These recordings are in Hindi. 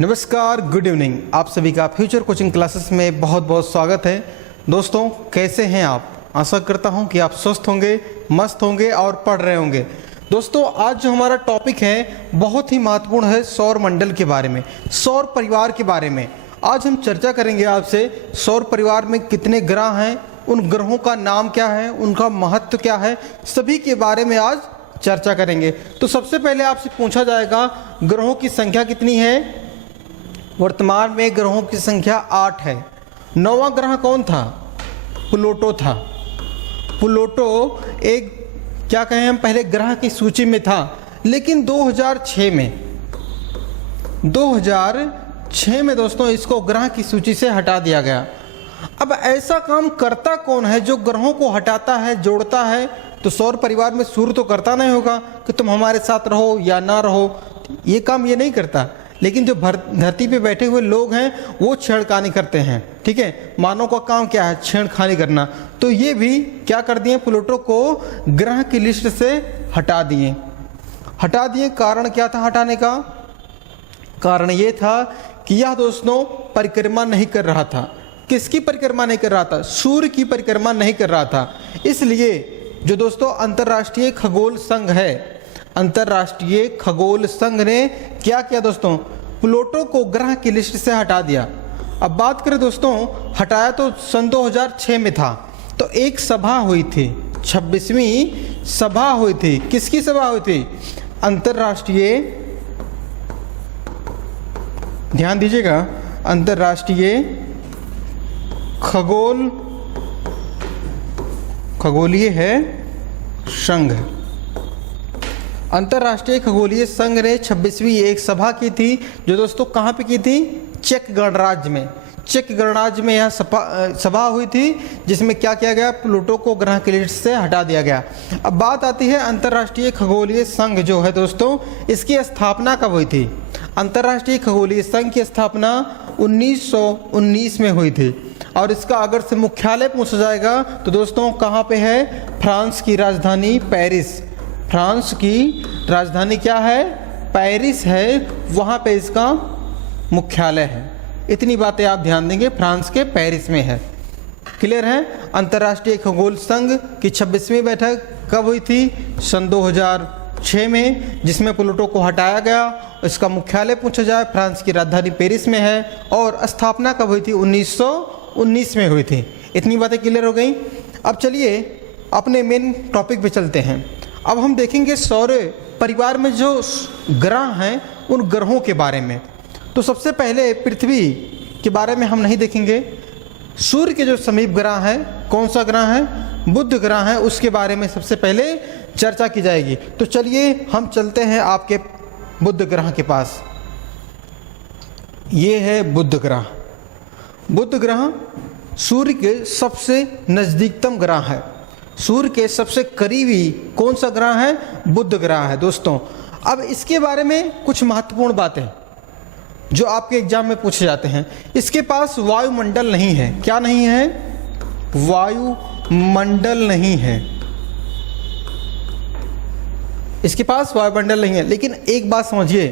नमस्कार, गुड इवनिंग। आप सभी का फ्यूचर कोचिंग क्लासेस में बहुत बहुत स्वागत है। दोस्तों, कैसे हैं आप? आशा करता हूं कि आप स्वस्थ होंगे, मस्त होंगे और पढ़ रहे होंगे। दोस्तों, आज जो हमारा टॉपिक है बहुत ही महत्वपूर्ण है, सौर मंडल के बारे में, सौर परिवार के बारे में। आज हम चर्चा करेंगे आपसे सौर परिवार में कितने ग्रह हैं, उन ग्रहों का नाम क्या है, उनका महत्व क्या है, सभी के बारे में आज चर्चा करेंगे। तो सबसे पहले आपसे पूछा जाएगा ग्रहों की संख्या कितनी है? वर्तमान में ग्रहों की संख्या 8 है। 9वां ग्रह कौन था? प्लूटो था। प्लूटो एक क्या कहें हम पहले ग्रह की सूची में था, लेकिन 2006 में दोस्तों इसको ग्रह की सूची से हटा दिया गया। अब ऐसा काम करता कौन है जो ग्रहों को हटाता है, जोड़ता है? तो सौर परिवार में सूर्य तो करता नहीं होगा कि तुम हमारे साथ रहो या ना रहो, ये काम ये नहीं करता। लेकिन जो धरती पे बैठे हुए लोग हैं वो छेड़खानी करते हैं। ठीक है, मानव का काम क्या है? छेड़खानी करना। तो ये भी क्या कर दिए, प्लूटो को ग्रह की लिस्ट से हटा दिए। कारण क्या था हटाने का? कारण ये था कि यह दोस्तों परिक्रमा नहीं कर रहा था। किसकी परिक्रमा नहीं कर रहा था? सूर्य की परिक्रमा नहीं कर रहा था। इसलिए जो दोस्तों अंतर्राष्ट्रीय खगोल संघ है, अंतर्राष्ट्रीय खगोल संघ ने क्या किया दोस्तों? प्लूटो को ग्रह की लिस्ट से हटा दिया। अब बात करें दोस्तों, हटाया तो सन 2006 में था। तो एक सभा हुई थी, 26वीं सभा हुई थी। किसकी सभा हुई थी? अंतर्राष्ट्रीय, ध्यान दीजिएगा, अंतर्राष्ट्रीय खगोलीय है संघ। अंतर्राष्ट्रीय खगोलीय संघ ने 26वीं एक सभा की थी, जो दोस्तों कहाँ पे की थी? चेक गणराज्य में। चेक गणराज्य में यह सभा हुई थी, जिसमें क्या किया गया? प्लूटो को ग्रह की लिस्ट से हटा दिया गया। अब बात आती है अंतर्राष्ट्रीय खगोलीय संघ जो है दोस्तों, इसकी स्थापना कब हुई थी? अंतर्राष्ट्रीय खगोलीय संघ की स्थापना 1919 में हुई थी। और इसका अगर से मुख्यालय पूछा जाएगा तो दोस्तों कहाँ पे है? फ्रांस की राजधानी पेरिस। फ्रांस की राजधानी क्या है? पेरिस है, वहाँ पे इसका मुख्यालय है। इतनी बातें आप ध्यान देंगे, फ्रांस के पेरिस में है। क्लियर है? अंतर्राष्ट्रीय खगोल संघ की 26वीं बैठक कब हुई थी? सन 2006 में, जिसमें प्लूटो को हटाया गया। इसका मुख्यालय पूछा जाए, फ्रांस की राजधानी पेरिस में है। और स्थापना कब हुई थी? 1919 में हुई थी। इतनी बातें क्लियर हो गई। अब चलिए अपने मेन टॉपिक पे चलते हैं। अब हम देखेंगे सौर परिवार में जो ग्रह हैं उन ग्रहों के बारे में। तो सबसे पहले पृथ्वी के बारे में हम नहीं देखेंगे। सूर्य के जो समीप ग्रह है, कौन सा ग्रह है? बुध ग्रह है, उसके बारे में सबसे पहले चर्चा की जाएगी। तो चलिए हम चलते हैं आपके बुध ग्रह के पास। ये है बुध ग्रह। बुध ग्रह सूर्य के सबसे नज़दीकतम ग्रह है। सूर्य के सबसे करीबी कौन सा ग्रह है? बुध ग्रह है दोस्तों। अब इसके बारे में कुछ महत्वपूर्ण बातें जो आपके एग्जाम में पूछे जाते हैं। इसके पास वायुमंडल नहीं है। क्या नहीं है? वायुमंडल नहीं है। इसके पास वायुमंडल नहीं है। लेकिन एक बात समझिए,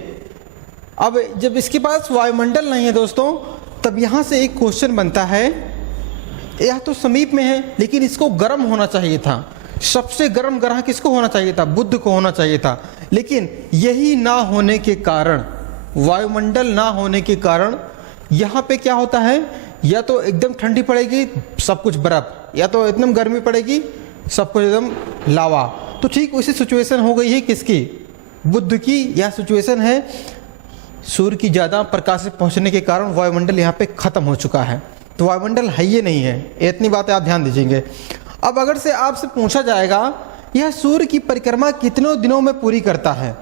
अब जब इसके पास वायुमंडल नहीं है दोस्तों, तब यहाँ से एक क्वेश्चन बनता है, यह तो समीप में है लेकिन इसको गर्म होना चाहिए था। सबसे गर्म ग्रह किसको होना चाहिए था? बुध को होना चाहिए था। लेकिन यही ना होने के कारण, वायुमंडल ना होने के कारण यहाँ पे क्या होता है? या तो एकदम ठंडी पड़ेगी, सब कुछ बर्फ, या तो एकदम गर्मी पड़ेगी, सब कुछ एकदम लावा। तो ठीक उसी सिचुएशन हो गई है किसकी? बुध की। यह सिचुएशन है सूर्य की ज़्यादा प्रकाश से पहुँचने के कारण वायुमंडल यहाँ पे ख़त्म हो चुका है। तो वायुमंडल है ये नहीं है। इतनी बातें आप ध्यान दीजिएंगे। अब अगर से आपसे पूछा जाएगा यह सूर्य की परिक्रमा कितने दिनों में पूरी करता है?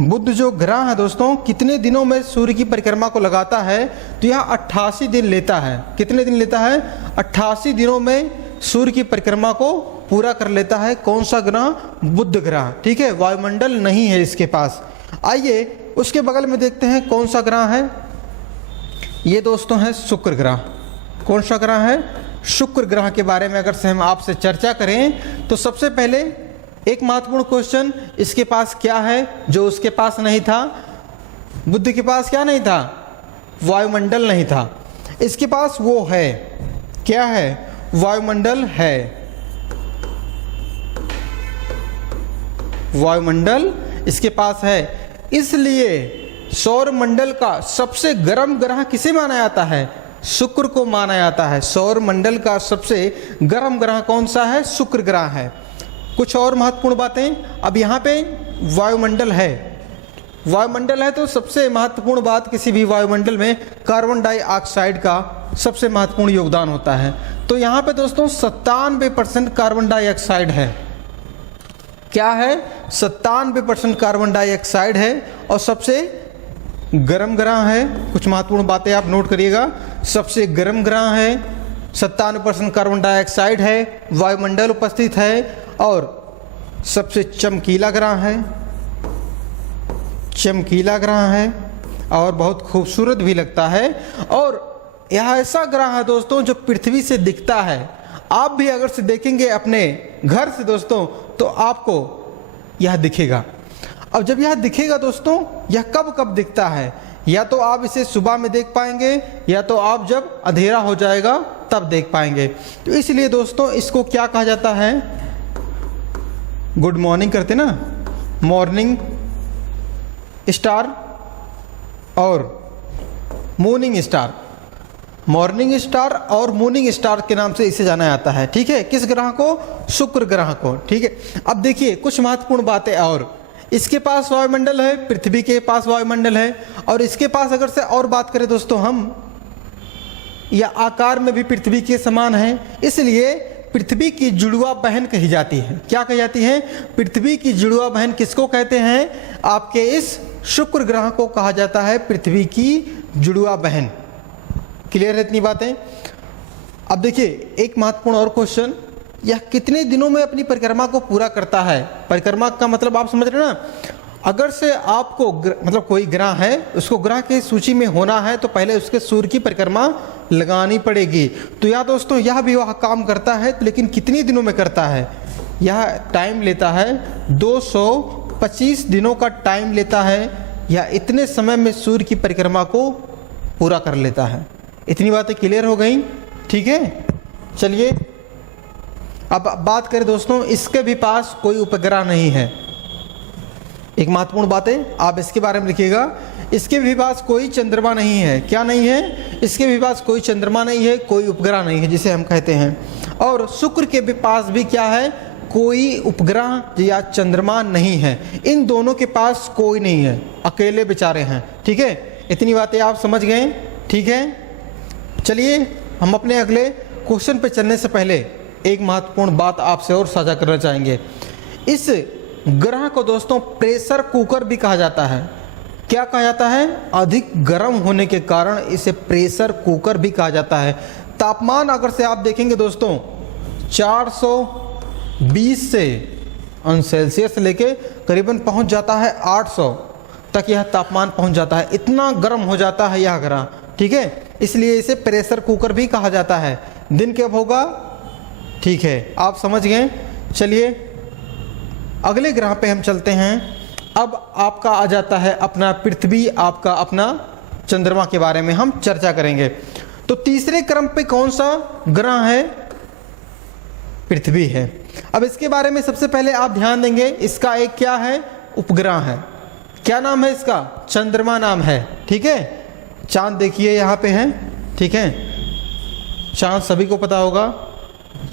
बुध जो ग्रह है दोस्तों, कितने दिनों में सूर्य की परिक्रमा को लगाता है? तो यह 88 दिन लेता है। कितने दिन लेता है? 88 दिनों में सूर्य की परिक्रमा को पूरा कर लेता है। कौन सा ग्रह? बुध ग्रह। ठीक है, वायुमंडल नहीं है इसके पास। आइए उसके बगल में देखते हैं कौन सा ग्रह है। ये दोस्तों है शुक्र ग्रह। कौन सा ग्रह है? शुक्र ग्रह के बारे में अगर से हम आपसे चर्चा करें तो सबसे पहले एक महत्वपूर्ण क्वेश्चन, इसके पास क्या है जो उसके पास नहीं था? बुध के पास क्या नहीं था? वायुमंडल नहीं था। इसके पास वो है, क्या है? वायुमंडल है। वायुमंडल इसके पास है। इसलिए सौर मंडल का सबसे गर्म ग्रह किसे माना जाता है? शुक्र को माना जाता है। सौर मंडल का सबसे गर्म ग्रह कौन सा है? शुक्र ग्रह है। कुछ और महत्वपूर्ण बातें, अब यहाँ पे वायुमंडल है। वायुमंडल है तो सबसे महत्वपूर्ण बात, किसी भी वायुमंडल में कार्बन डाइऑक्साइड का सबसे महत्वपूर्ण योगदान होता है। तो यहाँ पे दोस्तों 97% कार्बन डाइऑक्साइड है। क्या है? 97% कार्बन डाइऑक्साइड है और सबसे गर्म ग्रह है। कुछ महत्वपूर्ण बातें आप नोट करिएगा। सबसे गर्म ग्रह है, 97% कार्बन डाइऑक्साइड है, वायुमंडल उपस्थित है और सबसे चमकीला ग्रह है। चमकीला ग्रह है और बहुत खूबसूरत भी लगता है। और यह ऐसा ग्रह है दोस्तों जो पृथ्वी से दिखता है। आप भी अगर से देखेंगे अपने घर से दोस्तों तो आपको यह दिखेगा। अब जब यह दिखेगा दोस्तों, यह कब कब दिखता है? या तो आप इसे सुबह में देख पाएंगे या तो आप जब अंधेरा हो जाएगा तब देख पाएंगे। तो इसलिए दोस्तों इसको क्या कहा जाता है? गुड मॉर्निंग करते ना, मॉर्निंग स्टार और मॉर्निंग स्टार। मॉर्निंग स्टार और मॉर्निंग स्टार के नाम से इसे जाना जाता है। ठीक है, किस ग्रह को? शुक्र ग्रह को। ठीक है, अब देखिए कुछ महत्वपूर्ण बातें और। इसके पास वायुमंडल है, पृथ्वी के पास वायुमंडल है और इसके पास अगर से और बात करें दोस्तों हम, या आकार में भी पृथ्वी के समान है, इसलिए पृथ्वी की जुड़वा बहन कही जाती है। क्या कही जाती है? पृथ्वी की जुड़वा बहन किसको कहते हैं? आपके इस शुक्र ग्रह को कहा जाता है पृथ्वी की जुड़वा बहन। क्लियर है इतनी बातें? अब देखिए एक महत्वपूर्ण और क्वेश्चन, यह कितने दिनों में अपनी परिक्रमा को पूरा करता है? परिक्रमा का मतलब आप समझ रहे हैं ना। अगर से आपको मतलब कोई ग्रह है, उसको ग्रह की सूची में होना है तो पहले उसके सूर्य की परिक्रमा लगानी पड़ेगी। तो यह दोस्तों यह भी वह काम करता है, लेकिन कितने दिनों में करता है? यह टाइम लेता है 225 दिनों का टाइम लेता है। यह इतने समय में सूर्य की परिक्रमा को पूरा कर लेता है। इतनी बातें क्लियर हो गई? ठीक है, चलिए अब बात करें दोस्तों, इसके भी पास कोई उपग्रह नहीं है। एक महत्वपूर्ण बात है, आप इसके बारे में लिखिएगा। इसके भी पास कोई चंद्रमा नहीं है। क्या नहीं है? इसके भी पास कोई चंद्रमा नहीं है, कोई उपग्रह नहीं है जिसे हम कहते हैं। और शुक्र के भी पास भी क्या है? कोई उपग्रह या चंद्रमा नहीं है। इन दोनों के पास कोई नहीं है, अकेले बेचारे हैं। ठीक है, इतनी बातें आप समझ गए? ठीक है, चलिए हम अपने अगले क्वेश्चन पे चलने से पहले एक महत्वपूर्ण बात आपसे और साझा करना चाहेंगे। इस ग्रह को दोस्तों प्रेशर कुकर भी कहा जाता है। क्या कहा जाता है? अधिक गर्म होने के कारण इसे प्रेशर कुकर भी कहा जाता है। तापमान अगर से आप देखेंगे दोस्तों 420 से सेल्सियस लेके करीबन पहुंच जाता है 800 तक यह तापमान पहुंच जाता है। इतना गर्म हो जाता है यह ग्रह। ठीक है, इसलिए इसे प्रेशर कुकर भी कहा जाता है। दिन कब होगा? ठीक है, आप समझ गए। चलिए अगले ग्रह पे हम चलते हैं। अब आपका आ जाता है अपना पृथ्वी, आपका अपना चंद्रमा के बारे में हम चर्चा करेंगे। तो तीसरे क्रम पे कौन सा ग्रह है? पृथ्वी है। अब इसके बारे में सबसे पहले आप ध्यान देंगे, इसका एक क्या है? उपग्रह है। क्या नाम है इसका? चंद्रमा नाम है। ठीक है, चांद देखिए यहाँ पे है। ठीक है, चांद सभी को पता होगा,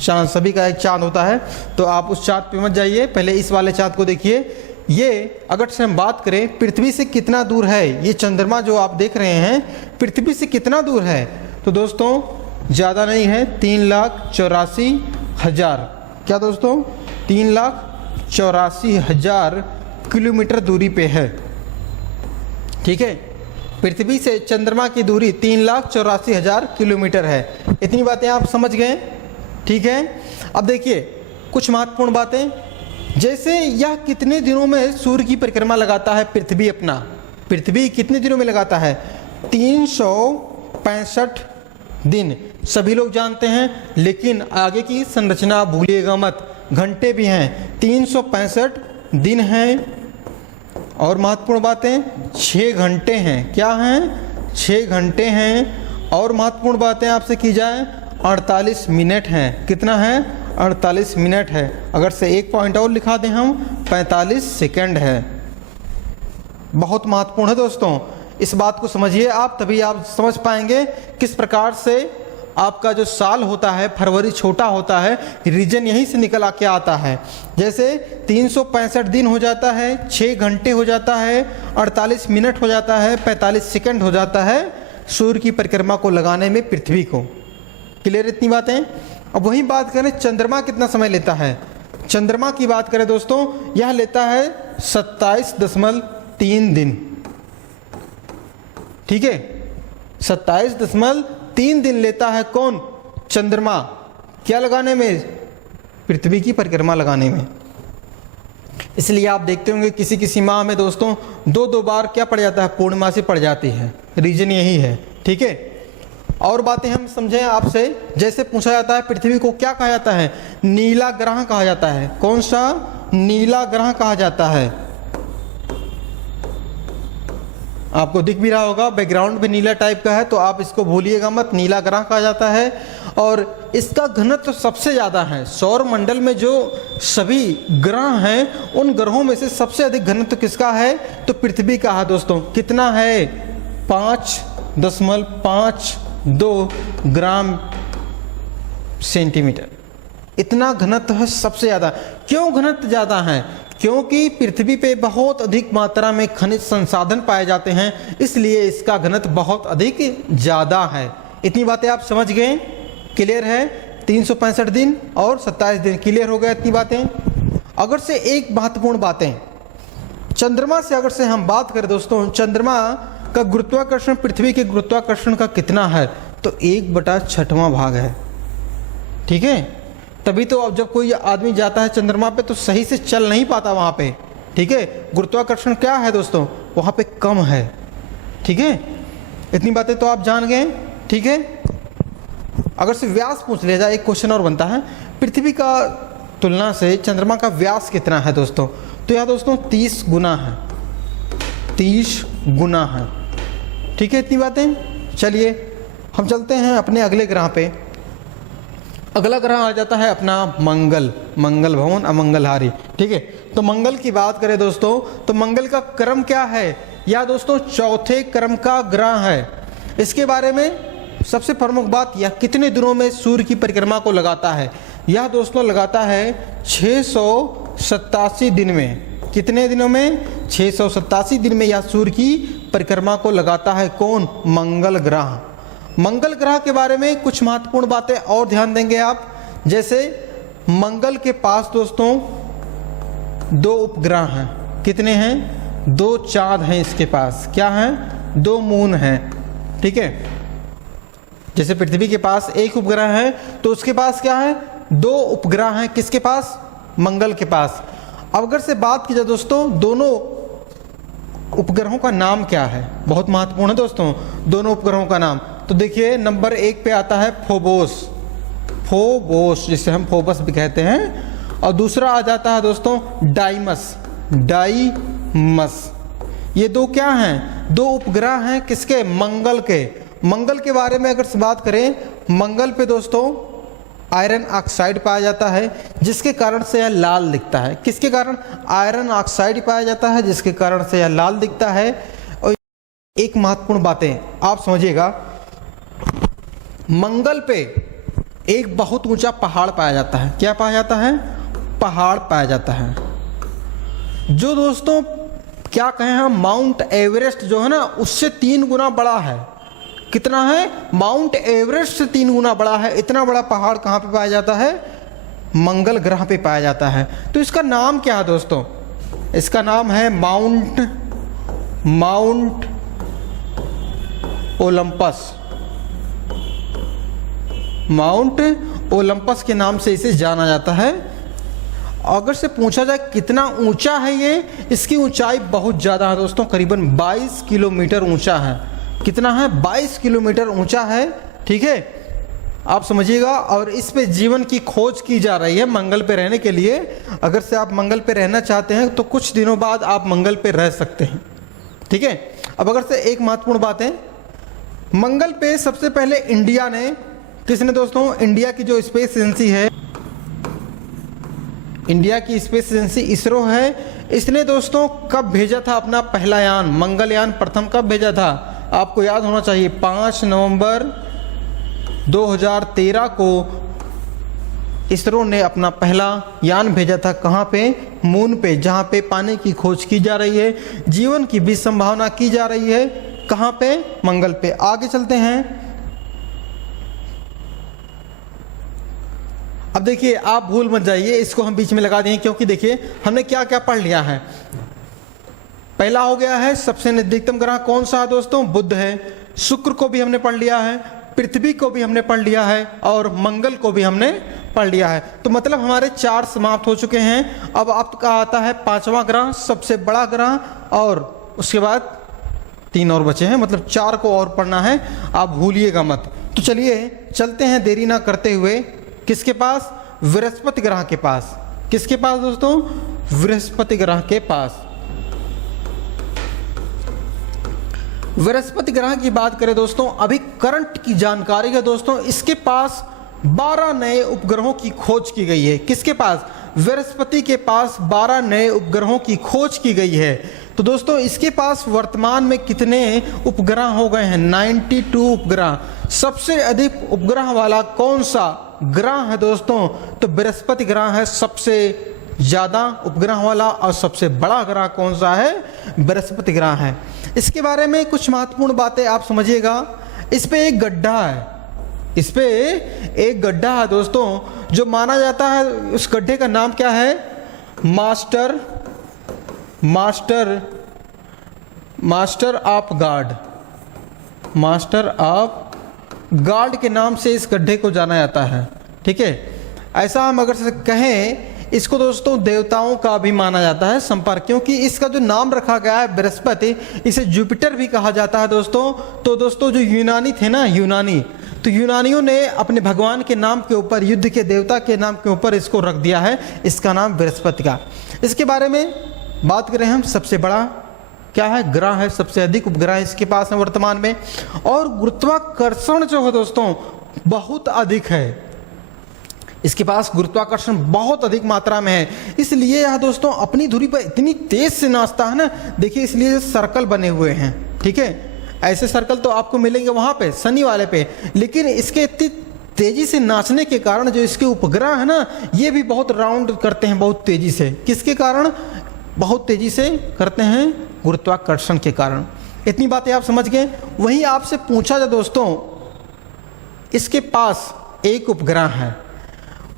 चांद सभी का एक चांद होता है। तो आप उस चांद पे मत जाइए, पहले इस वाले चांद को देखिए। ये अगर से हम बात करें पृथ्वी से कितना दूर है, ये चंद्रमा जो आप देख रहे हैं पृथ्वी से कितना दूर है? तो दोस्तों ज़्यादा नहीं है, 3,84,000। क्या दोस्तों? 3,84,000 किलोमीटर दूरी पे है। ठीक है, पृथ्वी से चंद्रमा की दूरी 3,84,000 किलोमीटर है। इतनी बातें आप समझ गए? ठीक है, अब देखिए कुछ महत्वपूर्ण बातें, जैसे यह कितने दिनों में सूर्य की परिक्रमा लगाता है? पृथ्वी अपना, पृथ्वी कितने दिनों में लगाता है? 365 दिन। सभी लोग जानते हैं, लेकिन आगे की संरचना भूलिएगा मत। घंटे भी हैं, 365 दिन हैं और महत्वपूर्ण बातें 6 घंटे हैं। क्या हैं? 6 घंटे हैं। और महत्वपूर्ण बातें आपसे की जाए 48 मिनट हैं। कितना है? 48 मिनट है। अगर से एक पॉइंट और लिखा दें हम 45 सेकंड है। बहुत महत्वपूर्ण है दोस्तों, इस बात को समझिए आप, तभी आप समझ पाएंगे किस प्रकार से आपका जो साल होता है, फरवरी छोटा होता है, रीजन यहीं से निकल आके आता है। जैसे 365 दिन हो जाता है, 6 घंटे हो जाता है, 48 मिनट हो जाता है, 45 सेकंड हो जाता है सूर्य की परिक्रमा को लगाने में पृथ्वी को। क्लियर इतनी बातें? अब वही बात करें चंद्रमा कितना समय लेता है। चंद्रमा की बात करें दोस्तों, यह लेता है 27.3 दिन। ठीक है, 27.3 दिन लेता है कौन? चंद्रमा। क्या लगाने में? पृथ्वी की परिक्रमा लगाने में। इसलिए आप देखते होंगे किसी किसी माह में दोस्तों 2-2 बार क्या पड़ जाता है? पूर्णमासी पड़ जाती है। रीजन यही है। ठीक है, और बातें हम समझें आपसे। जैसे पूछा जाता है पृथ्वी को क्या कहा जाता है? नीला ग्रह कहा जाता है। कौन सा? नीला ग्रह कहा जाता है। आपको दिख भी रहा होगा, बैकग्राउंड भी नीला टाइप का है, तो आप इसको भूलिएगा मत, नीला ग्रह कहा जाता है। और इसका घनत्व तो सबसे ज़्यादा है। सौर मंडल में जो सभी ग्रह हैं उन ग्रहों में से सबसे अधिक घनत्व किसका है? तो पृथ्वी का है दोस्तों। कितना है? 5.52 ग्राम सेंटीमीटर। इतना घनत्व है सबसे ज़्यादा। क्यों घनत्व ज़्यादा है? क्योंकि पृथ्वी पे बहुत अधिक मात्रा में खनिज संसाधन पाए जाते हैं, इसलिए इसका घनत्व बहुत अधिक ज़्यादा है। इतनी बातें आप समझ गए? क्लियर है? 365 दिन और 27 दिन क्लियर हो गया इतनी बातें। अगर से एक महत्वपूर्ण बातें, चंद्रमा से अगर से हम बात करें दोस्तों, चंद्रमा का गुरुत्वाकर्षण पृथ्वी के गुरुत्वाकर्षण का कितना है? तो 1/6वां भाग है। ठीक है, तभी तो अब जब कोई आदमी जाता है चंद्रमा पे तो सही से चल नहीं पाता वहाँ पे। ठीक है, गुरुत्वाकर्षण क्या है दोस्तों? वहाँ पे कम है। ठीक है, इतनी बातें तो आप जान गए। ठीक है, अगर से व्यास पूछ लिया जाए, एक क्वेश्चन और बनता है, पृथ्वी का तुलना से चंद्रमा का व्यास कितना है दोस्तों? तो यह दोस्तों 30 गुना है। 30 गुना है। ठीक है, इतनी बातें। चलिए हम चलते हैं अपने अगले ग्रह पे। अगला ग्रह आ जाता है अपना मंगल। मंगल भवन अमंगलहारी। ठीक है, तो मंगल की बात करें दोस्तों तो मंगल का क्रम क्या है? यह दोस्तों चौथे क्रम का ग्रह है। इसके बारे में सबसे प्रमुख बात, यह कितने दिनों में सूर्य की परिक्रमा को लगाता है? यह दोस्तों लगाता है 687 दिन में। कितने दिनों में? 687 दिन में यह सूर्य की परिक्रमा को लगाता है। कौन? मंगल ग्रह। मंगल ग्रह के बारे में कुछ महत्वपूर्ण बातें और ध्यान देंगे आप। जैसे मंगल के पास दोस्तों 2 उपग्रह हैं। कितने हैं? 2 चांद हैं इसके पास। क्या हैं? 2 मून हैं। ठीक है, जैसे पृथ्वी के पास 1 उपग्रह है तो उसके पास क्या है? 2 उपग्रह हैं। किसके पास? मंगल के पास। अब अगर से बात की जाए दोस्तों दोनों उपग्रहों का नाम क्या है? बहुत महत्वपूर्ण है दोस्तों दोनों उपग्रहों का नाम। तो देखिए नंबर 1 पे आता है फोबोस। फोबोस जिसे हम फोबस भी कहते हैं। और दूसरा आ जाता है दोस्तों डाइमस। डाइमस। ये 2 क्या हैं? 2 उपग्रह हैं। किसके? मंगल के। मंगल के बारे में अगर से बात करें, मंगल पे दोस्तों आयरन ऑक्साइड पाया जाता है जिसके कारण से यह लाल दिखता है। किसके कारण? आयरन ऑक्साइड पाया जाता है जिसके कारण से यह लाल दिखता है। और एक महत्वपूर्ण बातें आप समझिएगा, मंगल पे एक बहुत ऊंचा पहाड़ पाया जाता है। क्या पाया जाता है? पहाड़ पाया जाता है जो दोस्तों क्या कहें हम, माउंट एवरेस्ट जो है ना उससे 3 गुना बड़ा है। कितना है? माउंट एवरेस्ट से 3 गुना बड़ा है। इतना बड़ा पहाड़ कहाँ पे पाया जाता है? मंगल ग्रह पे पाया जाता है। तो इसका नाम क्या है दोस्तों? इसका नाम है माउंट ओलंपस। माउंट ओलंपस के नाम से इसे जाना जाता है। अगर से पूछा जाए कितना ऊंचा है ये, इसकी ऊंचाई बहुत ज़्यादा है दोस्तों, करीबन 22 किलोमीटर ऊंचा है। कितना है? 22 किलोमीटर ऊंचा है। ठीक है, आप समझिएगा। और इस पे जीवन की खोज की जा रही है मंगल पे रहने के लिए। अगर से आप मंगल पे रहना चाहते हैं तो कुछ दिनों बाद आप मंगल पे रह सकते हैं, ठीक है। अब अगर से एक महत्वपूर्ण बात है, मंगल पे सबसे पहले इंडिया ने, किसने दोस्तों, इंडिया की जो स्पेस एजेंसी है, इंडिया की स्पेस एजेंसी इसरो है, इसने दोस्तों कब भेजा था अपना पहला यान, मंगलयान प्रथम कब भेजा था? आपको याद होना चाहिए 5 नवंबर 2013 को इसरो ने अपना पहला यान भेजा था। कहाँ पे? मून पे, जहाँ पे पानी की खोज की जा रही है, जीवन की भी संभावना की जा रही है। कहाँ पे? मंगल पे। आगे चलते हैं। अब देखिए, आप भूल मत जाइए, इसको हम बीच में लगा देंगे, क्योंकि देखिए हमने क्या क्या पढ़ लिया है। पहला हो गया है सबसे नजदीकतम ग्रह कौन सा है दोस्तों? बुध है। शुक्र को भी हमने पढ़ लिया है, पृथ्वी को भी हमने पढ़ लिया है, और मंगल को भी हमने पढ़ लिया है। तो मतलब हमारे 4 समाप्त हो चुके हैं। अब आपका आता है 5वां ग्रह, सबसे बड़ा ग्रह, और उसके बाद 3 और बचे हैं, मतलब 4 को और पढ़ना है, आप भूलिएगा मत। तो चलिए चलते हैं देरी ना करते हुए, किसके पास? बृहस्पति ग्रह के पास। किसके पास दोस्तों? बृहस्पति ग्रह के पास। बृहस्पति ग्रह की बात करें दोस्तों, अभी करंट की जानकारी है दोस्तों, इसके पास 12 नए उपग्रहों की खोज की गई है। किसके पास? बृहस्पति के पास 12 नए उपग्रहों की खोज की गई है। तो दोस्तों इसके पास वर्तमान में कितने उपग्रह हो गए हैं? 92 उपग्रह। सबसे अधिक उपग्रह वाला कौन सा ग्रह है दोस्तों? तो बृहस्पति ग्रह है सबसे ज्यादा उपग्रह वाला, और सबसे बड़ा ग्रह कौन सा है? बृहस्पति ग्रह है। इसके बारे में कुछ महत्वपूर्ण बातें आप समझिएगा। इस पे एक गड्ढा है, इस पे एक गड्ढा है दोस्तों, जो माना जाता है, उस गड्ढे का नाम क्या है? Master of guard, master of guard के नाम से इस गड्ढे को जाना जाता है, ठीक है। ऐसा हम अगर से कहें, इसको दोस्तों देवताओं का भी माना जाता है संपर्क, क्योंकि इसका जो नाम रखा गया है बृहस्पति, इसे जुपिटर भी कहा जाता है दोस्तों। तो दोस्तों जो यूनानी थे ना, यूनानी, तो यूनानियों ने अपने भगवान के नाम के ऊपर, युद्ध के देवता के नाम के ऊपर इसको रख दिया है, इसका नाम बृहस्पति का। इसके बारे में बात करें हम, सबसे बड़ा क्या है? ग्रह है, सबसे अधिक उपग्रह इसके पास है वर्तमान में, और गुरुत्वाकर्षण जो है दोस्तों बहुत अधिक है, इसके पास गुरुत्वाकर्षण बहुत अधिक मात्रा में है। इसलिए यह दोस्तों अपनी धुरी पर इतनी तेज से नाचता है ना, देखिए इसलिए सर्कल बने हुए हैं, ठीक है। ऐसे सर्कल तो आपको मिलेंगे वहां पे शनि वाले पे, लेकिन इसके इतनी तेजी से नाचने के कारण जो इसके उपग्रह है ना, ये भी बहुत राउंड करते हैं बहुत तेजी से। किसके कारण बहुत तेजी से करते हैं? गुरुत्वाकर्षण के कारण। इतनी बातें आप समझ गए। वहीं आपसे पूछा जाए दोस्तों, इसके पास एक उपग्रह है,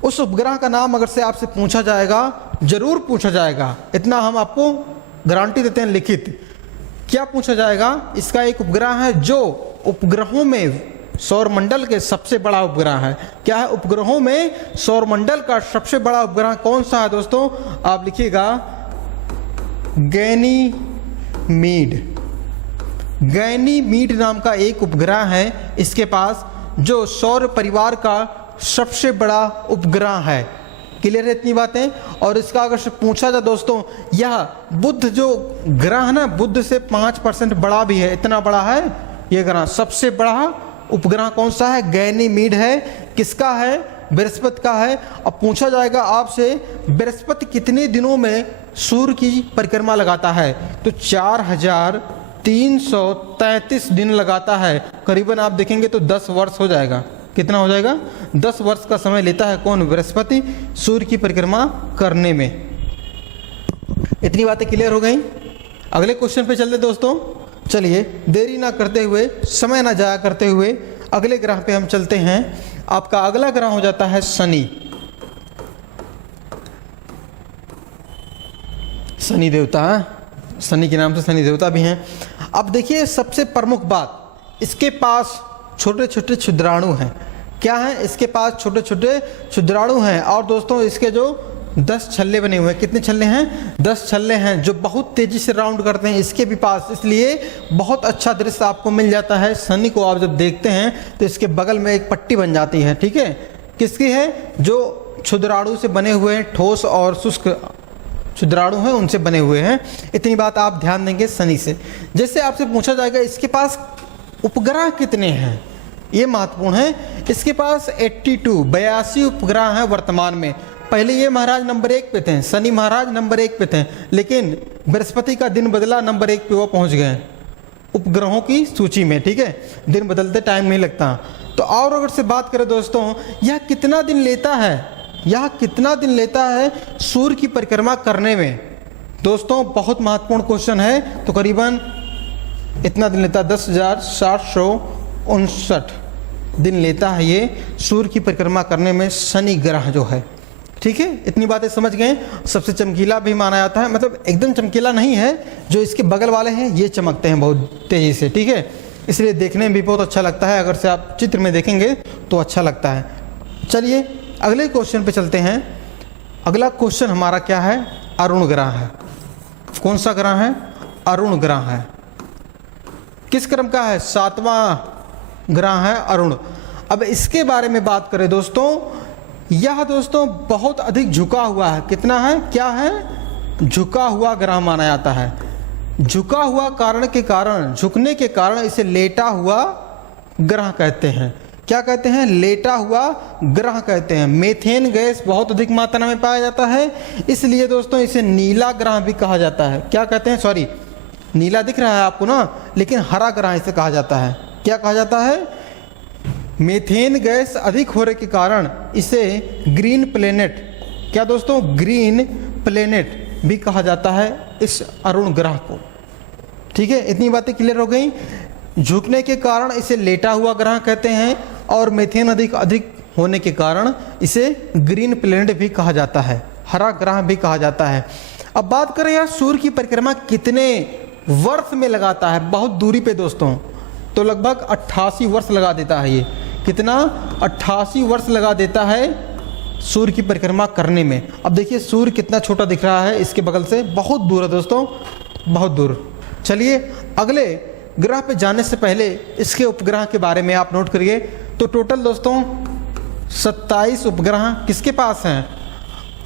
उस उपग्रह का नाम अगर से आपसे पूछा जाएगा, जरूर पूछा जाएगा, इतना हम आपको गारंटी देते हैं लिखित। क्या पूछा जाएगा? इसका एक उपग्रह है जो उपग्रहों में सौरमंडल के सबसे बड़ा उपग्रह है। क्या है? उपग्रहों में सौरमंडल का सबसे बड़ा उपग्रह कौन सा है दोस्तों? आप लिखिएगा गैनीमीड नाम का एक उपग्रह है इसके पास, जो सौर परिवार का सबसे बड़ा उपग्रह है। क्लियर है इतनी बातें? और इसका अगर से पूछा जाए दोस्तों, यह बुध जो ग्रह है ना, बुध से 5% बड़ा भी है, इतना बड़ा है यह ग्रह। सबसे बड़ा उपग्रह कौन सा है? गैनीमीड है। किसका है? बृहस्पति का है। अब पूछा जाएगा आपसे, बृहस्पति कितने दिनों में सूर्य की परिक्रमा लगाता है? तो 4333 दिन लगाता है। करीबन आप देखेंगे तो 10 वर्ष हो जाएगा। कितना हो जाएगा? 10 वर्ष का समय लेता है कौन? बृहस्पति सूर्य की परिक्रमा करने में। इतनी बातें क्लियर हो गई। अगले क्वेश्चन पे चलते दोस्तों। चलिए देरी ना करते हुए, समय ना जाया करते हुए अगले ग्रह पे हम चलते हैं। आपका अगला ग्रह हो जाता है शनि। शनि देवता, शनि के नाम से शनि देवता भी हैं। अब देखिए सबसे प्रमुख बात, इसके पास छोटे छोटे क्षुद्राणु हैं। क्या है? इसके पास छोटे छोटे क्षुद्राणु हैं। और दोस्तों इसके जो 10 छल्ले बने हुए हैं। कितने छल्ले हैं? 10 छल्ले हैं जो बहुत तेज़ी से राउंड करते हैं इसके भी पास, इसलिए बहुत अच्छा दृश्य आपको मिल जाता है। शनि को आप जब देखते हैं तो इसके बगल में एक पट्टी बन जाती है, ठीक है। किसकी है? जो क्षुद्राणु से बने हुए हैं, ठोस और शुष्क क्षुद्राणु हैं उनसे बने हुए हैं। इतनी बात आप ध्यान देंगे शनि से। जैसे आपसे पूछा जाएगा इसके पास उपग्रह कितने हैं, ये महत्वपूर्ण है। इसके पास 82 उपग्रह हैं वर्तमान में। पहले ये महाराज नंबर 1 पे थे, शनि महाराज नंबर 1 पे थे, लेकिन बृहस्पति का दिन बदला, नंबर 1 पे वो पहुंच गए उपग्रहों की सूची में, ठीक है। दिन बदलते टाइम नहीं लगता। तो और अगर से बात करें दोस्तों, यह कितना दिन लेता है, यह कितना दिन लेता है सूर्य की परिक्रमा करने में? दोस्तों बहुत महत्वपूर्ण क्वेश्चन है। तो करीबन इतना दिन लेता है, 10,759 दिन लेता है ये सूर्य की परिक्रमा करने में शनि ग्रह जो है, ठीक है। इतनी बातें समझ गए। सबसे चमकीला भी माना जाता है, मतलब एकदम चमकीला नहीं है, जो इसके बगल वाले हैं ये चमकते हैं बहुत तेज़ी से, ठीक है। इसलिए देखने में भी बहुत अच्छा लगता है, अगर से आप चित्र में देखेंगे तो अच्छा लगता है। चलिए अगले क्वेश्चन पे चलते हैं। अगला क्वेश्चन हमारा क्या है? अरुण ग्रह है। कौन सा ग्रह है? अरुण ग्रह है। किस क्रम का है? 7वां ग्रह है अरुण। अब इसके बारे में बात करें दोस्तों, यह दोस्तों बहुत अधिक झुका हुआ है। कितना है? क्या है? झुका हुआ ग्रह माना जाता है। झुका हुआ झुकने के कारण इसे लेटा हुआ ग्रह कहते हैं। क्या कहते हैं? लेटा हुआ ग्रह कहते हैं। मीथेन गैस बहुत अधिक मात्रा में पाया जाता है, इसलिए दोस्तों इसे नीला ग्रह भी कहा जाता है। क्या कहते हैं? सॉरी, नीला दिख रहा है आपको ना, लेकिन हरा ग्रह इसे कहा जाता है। क्या कहा जाता है? मीथेन गैस अधिक होने के कारण इसे ग्रीन प्लेनेट, क्या दोस्तों? ग्रीन प्लेनेट भी कहा जाता है इस अरुण ग्रह को, ठीक है। इतनी बातें क्लियर हो गई। झुकने के कारण इसे लेटा हुआ ग्रह कहते हैं, और मीथेन अधिक होने के कारण इसे ग्रीन प्लेनेट भी कहा जाता है, हरा ग्रह भी कहा जाता है। अब बात करें यार सूर्य की परिक्रमा कितने वर्ष में लगाता है बहुत दूरी पे दोस्तों, तो लगभग 88 वर्ष लगा देता है ये। कितना? 88 वर्ष लगा देता है सूर्य की परिक्रमा करने में। अब देखिए सूर्य कितना छोटा दिख रहा है इसके बगल से, बहुत दूर है दोस्तों, बहुत दूर। चलिए अगले ग्रह पे जाने से पहले इसके उपग्रह के बारे में आप नोट करिए। तो टोटल दोस्तों 27 उपग्रह किसके पास हैं?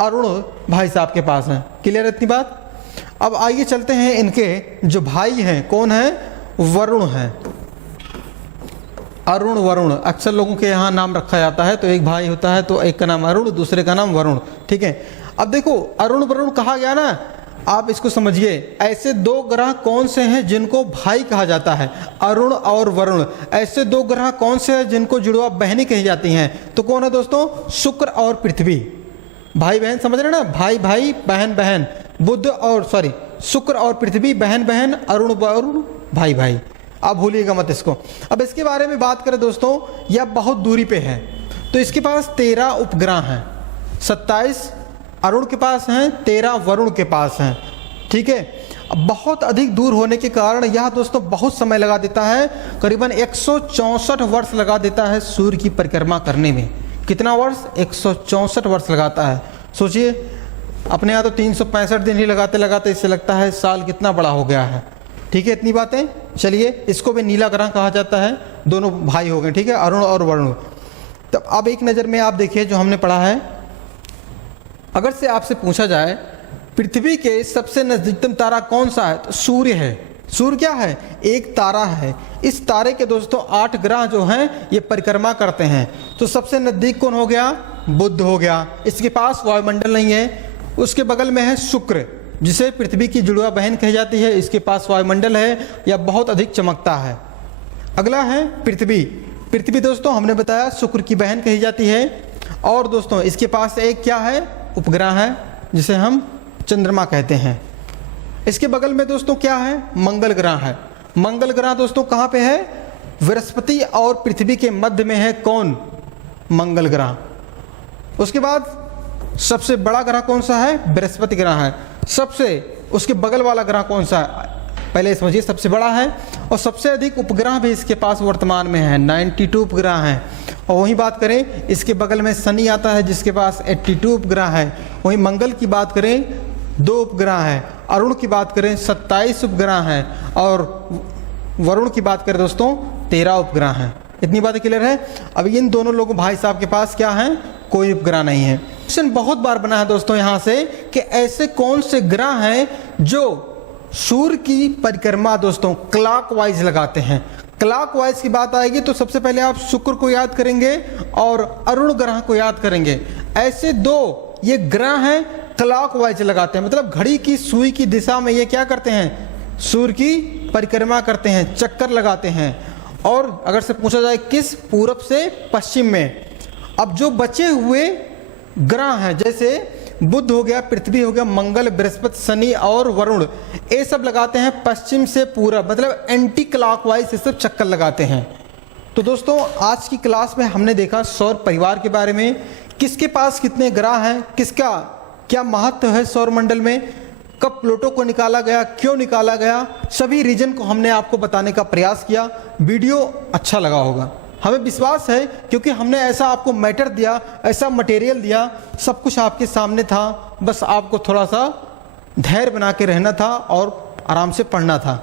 अरुण भाई साहब के पास हैं। क्लियर है इतनी बात? अब आइए चलते हैं इनके जो भाई हैं, कौन है? वरुण हैं। अरुण वरुण अक्सर लोगों के यहाँ नाम रखा जाता है, तो एक भाई होता है तो एक का नाम अरुण, दूसरे का नाम वरुण, ठीक है। अब देखो अरुण वरुण कहा गया ना, आप इसको समझिए। ऐसे दो ग्रह कौन से हैं जिनको भाई कहा जाता है? अरुण और वरुण। ऐसे दो ग्रह कौन से हैं जिनको जुड़वा बहनी कही जाती हैं? तो कौन है दोस्तों? शुक्र और पृथ्वी। भाई बहन समझ रहे ना, भाई भाई बहन बहन, बुध और सॉरी शुक्र और पृथ्वी बहन बहन, अरुण वरुण भाई भाई। आप भूलिएगा मत इसको। अब इसके बारे में बात करें दोस्तों, यह बहुत दूरी पे है, तो इसके पास 13 उपग्रह हैं। 27 अरुण के पास हैं, 13 वरुण के पास हैं, ठीक है। अब बहुत अधिक दूर होने के कारण यह दोस्तों बहुत समय लगा देता है, करीबन 164 वर्ष लगा देता है सूर्य की परिक्रमा करने में। कितना वर्ष? 164 वर्ष लगाता है। सोचिए अपने यहाँ तो 365 दिन ही लगाते लगाते इससे लगता है साल कितना बड़ा हो गया है, ठीक है। इतनी बातें। चलिए इसको भी नीला ग्रह कहा जाता है। दोनों भाई हो गए, ठीक है, अरुण और वरुण। तब अब एक नज़र में आप देखिए जो हमने पढ़ा है, अगर से आपसे पूछा जाए पृथ्वी के सबसे नज़दीकतम तारा कौन सा है, तो सूर्य है। सूर्य क्या है? एक तारा है। इस तारे के दोस्तों 8 ग्रह जो हैं ये परिक्रमा करते हैं। तो सबसे नज़दीक कौन हो गया? बुध हो गया। इसके पास वायुमंडल नहीं है। उसके बगल में है शुक्र, जिसे पृथ्वी की जुड़वा बहन कही जाती है। इसके पास वायुमंडल है या बहुत अधिक चमकता है। अगला है पृथ्वी। पृथ्वी दोस्तों हमने बताया शुक्र की बहन कही जाती है। और दोस्तों इसके पास एक क्या है? उपग्रह है, जिसे हम चंद्रमा कहते हैं। इसके बगल में दोस्तों क्या है? मंगल ग्रह है। मंगल ग्रह दोस्तों कहाँ पे है? बृहस्पति और पृथ्वी के मध्य में है। कौन? मंगल ग्रह। उसके बाद सबसे बड़ा ग्रह कौन सा है? बृहस्पति ग्रह है। सबसे उसके बगल वाला ग्रह कौन सा है? पहले समझिए, सबसे बड़ा है और सबसे अधिक उपग्रह भी इसके पास वर्तमान में है। 92 उपग्रह हैं। और वहीं बात करें, इसके बगल में शनि आता है जिसके पास 82 उपग्रह है। वहीं मंगल की बात करें 2 उपग्रह हैं, अरुण की बात करें 27 उपग्रह हैं और वरुण की बात करें दोस्तों 13 उपग्रह हैं। इतनी बातें क्लियर है। अब इन दोनों लोगों भाई साहब के पास क्या है, कोई उपग्रह नहीं है। क्वेश्चन बहुत बार बना है दोस्तों यहाँ से कि ऐसे कौन से ग्रह हैं जो सूर्य की परिक्रमा दोस्तों क्लॉकवाइज लगाते हैं। क्लॉकवाइज की बात आएगी तो सबसे पहले आप शुक्र को याद करेंगे और अरुण ग्रह को याद करेंगे। ऐसे 2 ये ग्रह हैं क्लॉकवाइज लगाते हैं, मतलब घड़ी की सुई की दिशा में ये क्या करते हैं, सूर्य की परिक्रमा करते हैं, चक्कर लगाते हैं। और अगर से पूछा जाए किस, पूरब से पश्चिम में। अब जो बचे हुए ग्रह हैं जैसे बुध हो गया, पृथ्वी हो गया, मंगल, बृहस्पति, शनि और वरुण, ये सब लगाते हैं पश्चिम से पूरब, मतलब एंटी क्लॉकवाइज ये सब चक्कर लगाते हैं। तो दोस्तों आज की क्लास में हमने देखा सौर परिवार के बारे में, किसके पास कितने ग्रह हैं, किसका क्या महत्व है सौर मंडल में, कब प्लूटो को निकाला गया, क्यों निकाला गया, सभी रीजन को हमने आपको बताने का प्रयास किया। वीडियो अच्छा लगा होगा, हमें विश्वास है, क्योंकि हमने ऐसा आपको मैटर दिया, ऐसा मटेरियल दिया, सब कुछ आपके सामने था, बस आपको थोड़ा सा धैर्य बना के रहना था और आराम से पढ़ना था।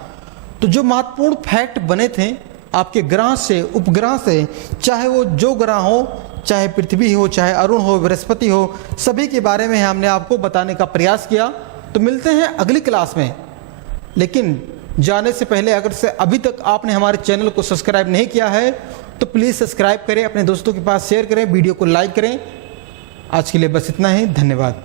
तो जो महत्वपूर्ण फैक्ट बने थे आपके ग्रह से, उपग्रह से, चाहे वो जो ग्रह हो, चाहे पृथ्वी हो, चाहे अरुण हो, बृहस्पति हो, सभी के बारे में हमने आपको बताने का प्रयास किया। तो मिलते हैं अगली क्लास में, लेकिन जाने से पहले अगर से अभी तक आपने हमारे चैनल को सब्सक्राइब नहीं किया है तो प्लीज़ सब्सक्राइब करें, अपने दोस्तों के पास शेयर करें, वीडियो को लाइक करें। आज के लिए बस इतना ही, धन्यवाद।